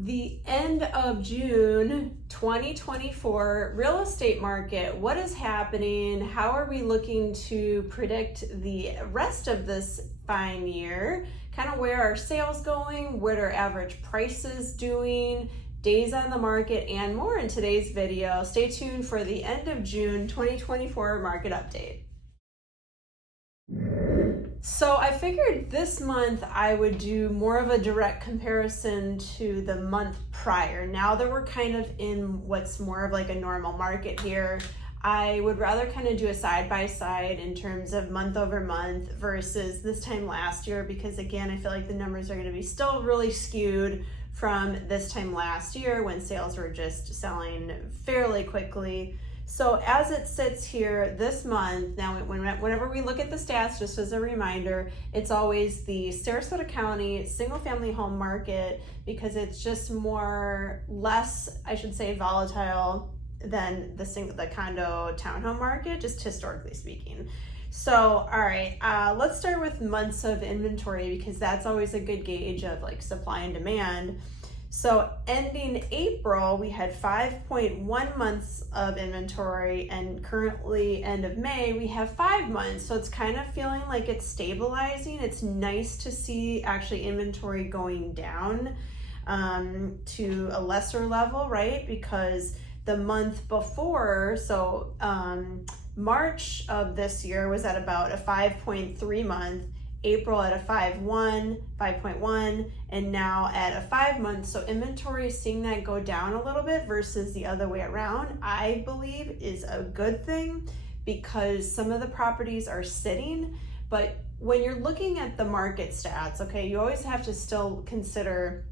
The end of June 2024 real estate market. What is happening? How are we looking to predict the rest of this fine year? Kind of where are sales going? What are average prices doing? Days on the market and more in today's video. Stay tuned for the end of June 2024 market update. So I figured this month I would do more of a direct comparison to the month prior. Now that we're kind of in what's more of like a normal market here, I would rather kind of do a side-by-side in terms of month over month versus this time last year, because again, I feel like the numbers are going to be still really skewed from this time last year when sales were just selling fairly quickly. So as it sits here this month, now whenever we look at the stats, just as a reminder, it's always the Sarasota County single family home market, because it's just less, I should say, volatile than the condo townhome market, just historically speaking. So, all right, let's start with months of inventory, because that's always a good gauge of like supply and demand. So ending April, we had 5.1 months of inventory, and currently end of May, we have 5 months. So it's kind of feeling like it's stabilizing. It's nice to see actually inventory going down to a lesser level, right? Because the month before, so March of this year was at about a 5.3 month, April at a 5.1, and now at a 5 month. So inventory is seeing that go down a little bit versus the other way around, I believe is a good thing, because some of the properties are sitting. But when you're looking at the market stats, okay, you always have to still consider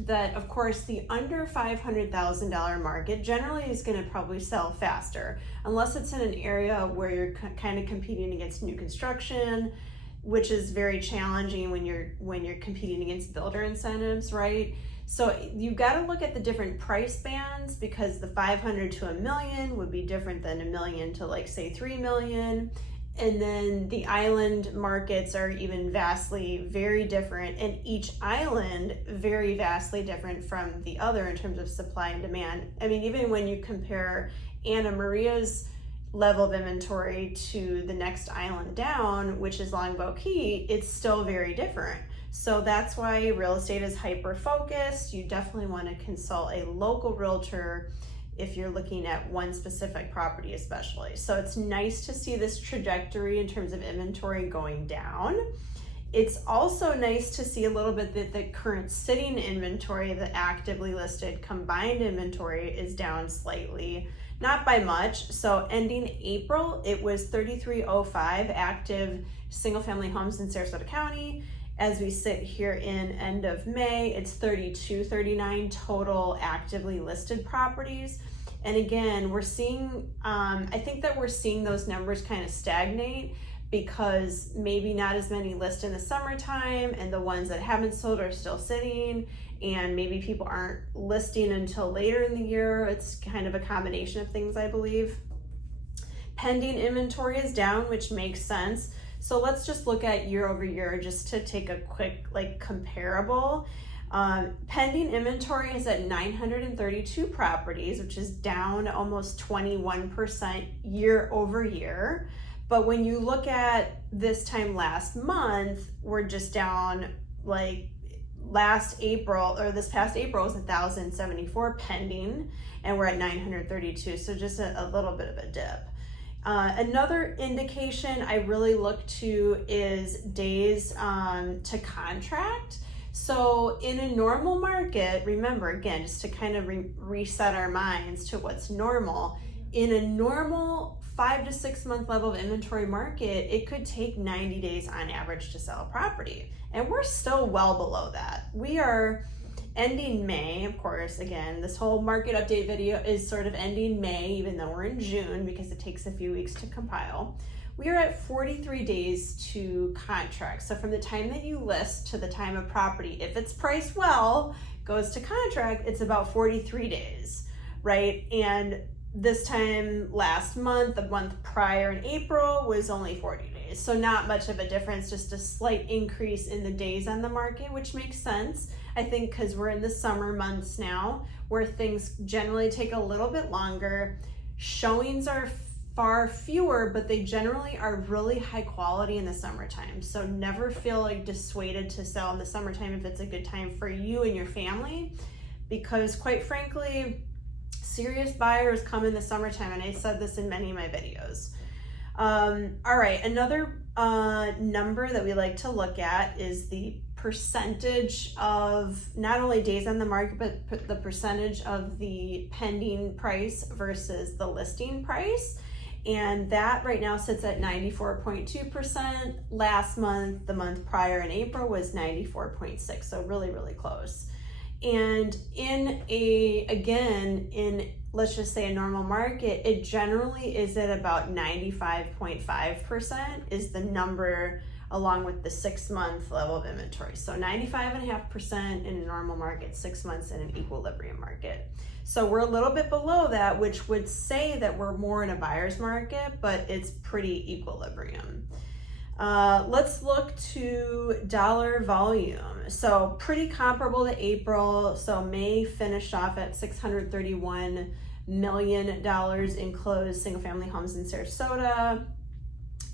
that, of course, the under $500,000 market generally is going to probably sell faster, unless it's in an area where you're kind of competing against new construction, which is very challenging when you're competing against builder incentives, right? So you got to look at the different price bands, because the 500 to $1 million would be different than $1 million to, like, say, $3 million. And then the island markets are even vastly very different, and each island very vastly different from the other in terms of supply and demand. I mean, even when you compare Anna Maria's level of inventory to the next island down, which is Longboat Key, it's still very different. So that's why real estate is hyper focused. You definitely want to consult a local realtor if you're looking at one specific property especially. So it's nice to see this trajectory in terms of inventory going down. It's also nice to see a little bit that the current sitting inventory, the actively listed combined inventory, is down slightly, not by much. So ending April, it was 3,305 active single family homes in Sarasota County. As we sit here in end of May, it's 3,239 total actively listed properties. And again, we're seeing, I think that we're seeing those numbers kind of stagnate, because maybe not as many list in the summertime, and the ones that haven't sold are still sitting, and maybe people aren't listing until later in the year. It's kind of a combination of things, I believe. Pending inventory is down, which makes sense. So let's just look at year over year just to take a quick comparable. Pending inventory is at 932 properties, which is down almost 21% year over year. But when you look at this time last month, we're just down, like, this past April was 1,074 pending, and we're at 932. So just a little bit of a dip. Another indication I really look to is days to contract. So in a normal market, remember, again, just to kind of reset our minds to what's normal, in a normal 5 to 6 month level of inventory market, it could take 90 days on average to sell a property. And we're still well below that. We are ending May, of course. Again, this whole market update video is sort of ending May, even though we're in June, because it takes a few weeks to compile. We are at 43 days to contract. So from the time that you list to the time of property, if it's priced well, goes to contract, it's about 43 days, right? And this time last month, the month prior in April, was only 40 days. so not much of a difference, just a slight increase in the days on the market, which makes sense. I think because we're in the summer months now where things generally take a little bit longer. Showings are far fewer, but they generally are really high quality in the summertime. So never feel like dissuaded to sell in the summertime if it's a good time for you and your family, because quite frankly, serious buyers come in the summertime, and I said this in many of my videos. All right, another number that we like to look at is the percentage of not only days on the market, but the percentage of the pending price versus the listing price. And that right now sits at 94.2%. Last month, the month prior in April, was 94.6%, so really, really close. And in let's just say a normal market, it generally is at about 95.5% is the number, along with the 6-month level of inventory. So 95.5% in a normal market, 6 months in an equilibrium market. So we're a little bit below that, which would say that we're more in a buyer's market, but it's pretty equilibrium. Let's look to dollar volume. So pretty comparable to April. So May finished off at $631 million in closed single family homes in Sarasota.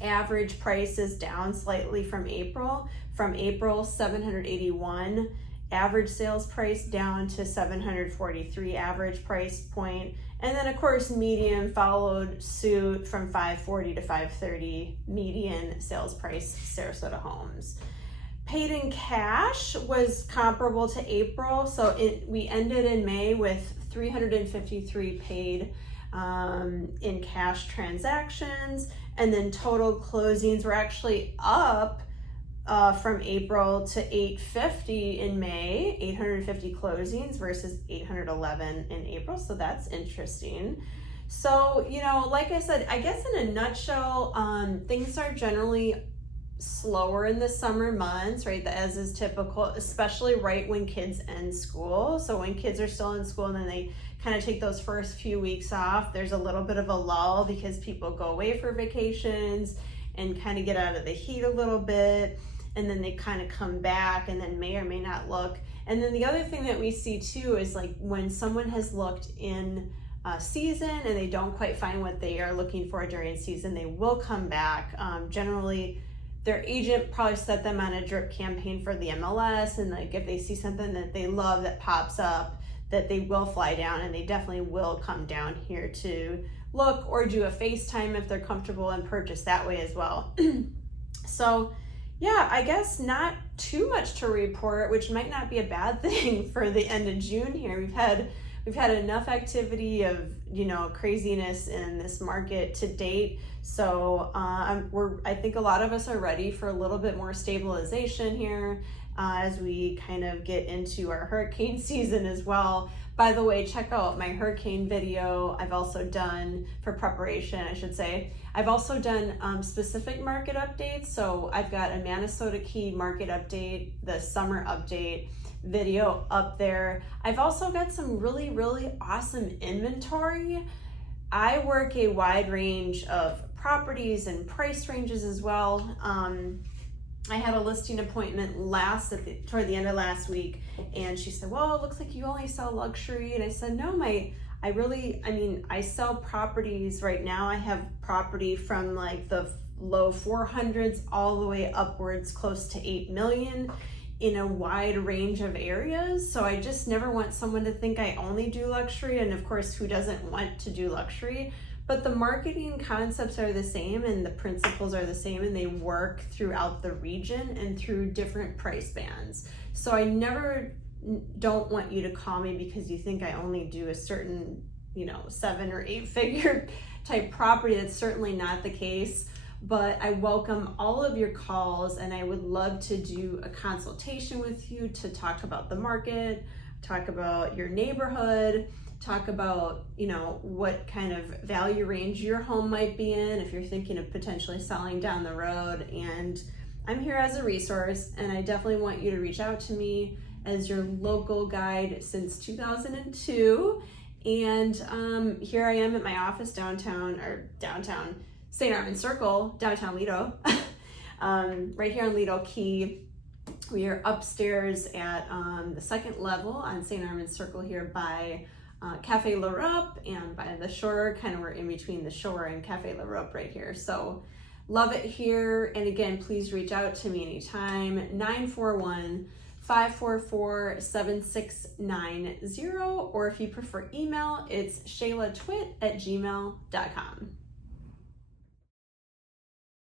Average price is down slightly from April. From April, 781. Average sales price down to 743 average price point. And then of course, median followed suit from 540 to 530 median sales price Sarasota homes. Paid in cash was comparable to April. So we ended in May with 353 paid in cash transactions. And then total closings were actually up from April to 850 in May, 850 closings versus 811 in April. So that's interesting. So, like I said, I guess in a nutshell, things are generally slower in the summer months, right? As is typical, especially right when kids end school. So when kids are still in school and then they kind of take those first few weeks off, there's a little bit of a lull because people go away for vacations and kind of get out of the heat a little bit. And then they kind of come back and then may or may not look. And then the other thing that we see too is like when someone has looked in season and they don't quite find what they are looking for during season, they will come back. Generally, their agent probably set them on a drip campaign for the MLS, and like if they see something that they love that pops up, that they will fly down, and they definitely will come down here to look or do a FaceTime if they're comfortable and purchase that way as well. So yeah, I guess not too much to report, which might not be a bad thing for the end of June here. We've had enough activity of, craziness in this market to date. So I think a lot of us are ready for a little bit more stabilization here as we kind of get into our hurricane season as well. By the way, check out my hurricane video. I've also done, for preparation, I should say, I've also done specific market updates. So I've got a Minnesota Key market update, the summer update video up there. I've also got some really, really awesome inventory. I work a wide range of properties and price ranges as well. I had a listing appointment toward the end of last week, and she said, well, it looks like you only sell luxury. And I said, no, I sell properties right now. I have property from like the low 400s all the way upwards close to 8 million in a wide range of areas. So I just never want someone to think I only do luxury. And of course, who doesn't want to do luxury? But the marketing concepts are the same and the principles are the same, and they work throughout the region and through different price bands. So I don't want you to call me because you think I only do a certain, 7 or 8 figure type property. That's certainly not the case. But I welcome all of your calls, and I would love to do a consultation with you to talk about the market, talk about your neighborhood, talk about, what kind of value range your home might be in if you're thinking of potentially selling down the road. And I'm here as a resource, and I definitely want you to reach out to me as your local guide since 2002. And here I am at my office downtown St. Armand Circle, downtown Lido. right here on Lido Key. We are upstairs at the second level on St. Armand's Circle here by Cafe l'Europe, and by the shore, kind of we're in between the shore and Cafe l'Europe right here. So love it here. And again, please reach out to me anytime, 941-544-7690, or if you prefer email, it's shaylatwit@gmail.com.